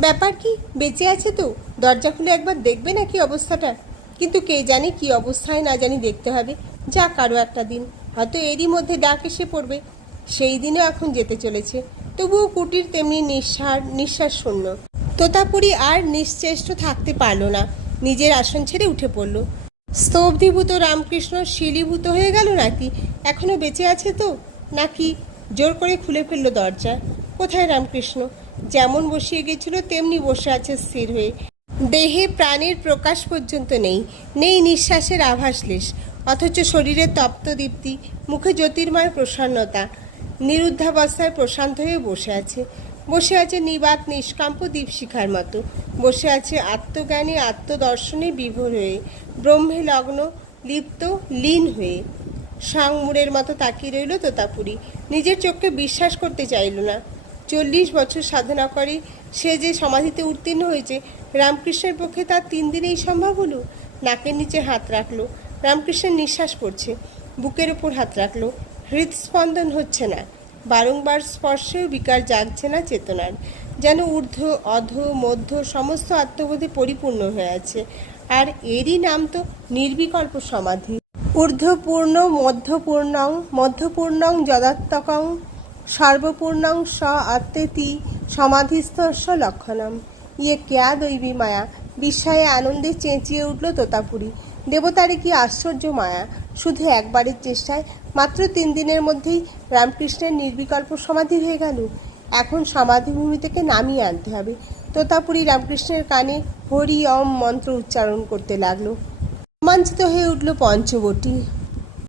ব্যাপার কি? বেঁচে আছে তো? দরজা খুলে একবার দেখবে না কি অবস্থাটা? কিন্তু কে জানে কি অবস্থায় না জানি দেখতে হবে। যা কারও একটা দিন। হয়তো এরই মধ্যে ডাক এসে পড়বে। সেই দিনও এখন যেতে চলেছে। তবুও কুটির তেমনি নিঃশ্বাস নিঃশ্বাস শূন্য। তোতাপুরি আর নিশ্চেষ্ট থাকতে পারল না। নিজের আসন ছেড়ে উঠে পড়ল। স্তব্ধীভূত রামকৃষ্ণ শিলীভূত হয়ে গেল নাকি? এখনও বেঁচে আছে তো? নাকি জোর করে খুলে ফেলল দরজা? কোথায় রামকৃষ্ণ? যেমন বসিয়ে গেছিল, তেমনি বসে আছে স্থির হয়ে। দেহে প্রাণের প্রকাশ পর্যন্ত নেই নেই নিঃশ্বাসের আভাস লেশ অথচ শরীরে তপ্ত দীপ্তি, মুখে জ্যোতির্ময় প্রসন্নতা, নিরুদ্ধাবস্থায় প্রশান্ত হয়ে বসে আছে। বসে আছে নিবাত নিষ্কাম্প দীপশিখার মতো। বসে আছে আত্মজ্ঞানী, আত্মদর্শনে বিভোর হয়ে, ব্রহ্মে লগ্ন, লিপ্ত, লীন হয়ে। সাংমুরের মতো তাকিয়ে রইল তোতাপুরি। নিজের চোখকে বিশ্বাস করতে চাইল না। চল্লিশ বছর সাধনা করে। সে যে সমাধিতে উত্তীর্ণ হয়েছে, রামকৃষ্ণের পক্ষে তার তিন দিনেই সম্ভব হলো? নাকের নিচে হাত রাখল, রামকৃষ্ণের নিঃশ্বাস পড়ছে, বুকের ওপর হাত রাখল, হৃদস্পন্দন হচ্ছে না, বারংবার স্পর্শেও বিকার জাগছে না চেতনার, যেন ঊর্ধ্ব, অধ, মধ্য সমস্ত আত্মবোধে পরিপূর্ণ হয়ে আছে। আর এরই নাম তো নির্বিকল্প সমাধি। ঊর্ধ্বপূর্ণ, মধ্যপূর্ণং মধ্যপূর্ণং, যদাত্মকং সর্বপূর্ণং স আত্মেতি সমাধিস্থস্য লক্ষণম। ইয়ে কেয়া দৈবী মায়া? বিস্ময়ে আনন্দে চেঁচিয়ে উঠল তোতাপুরি। দেবতারে কি আশ্চর্য মায়া? শুধু একবারের চেষ্টায়? মাত্র তিন দিনের মধ্যেই রামকৃষ্ণের নির্বিকল্প সমাধি হয়ে গেল। এখন সমাধিভূমি থেকে নামিয়ে আনতে হবে। তোতাপুরি রামকৃষ্ণের কানে হরি অম মন্ত্র উচ্চারণ করতে লাগল। রোমাঞ্চিত হয়ে উঠল পঞ্চবটী।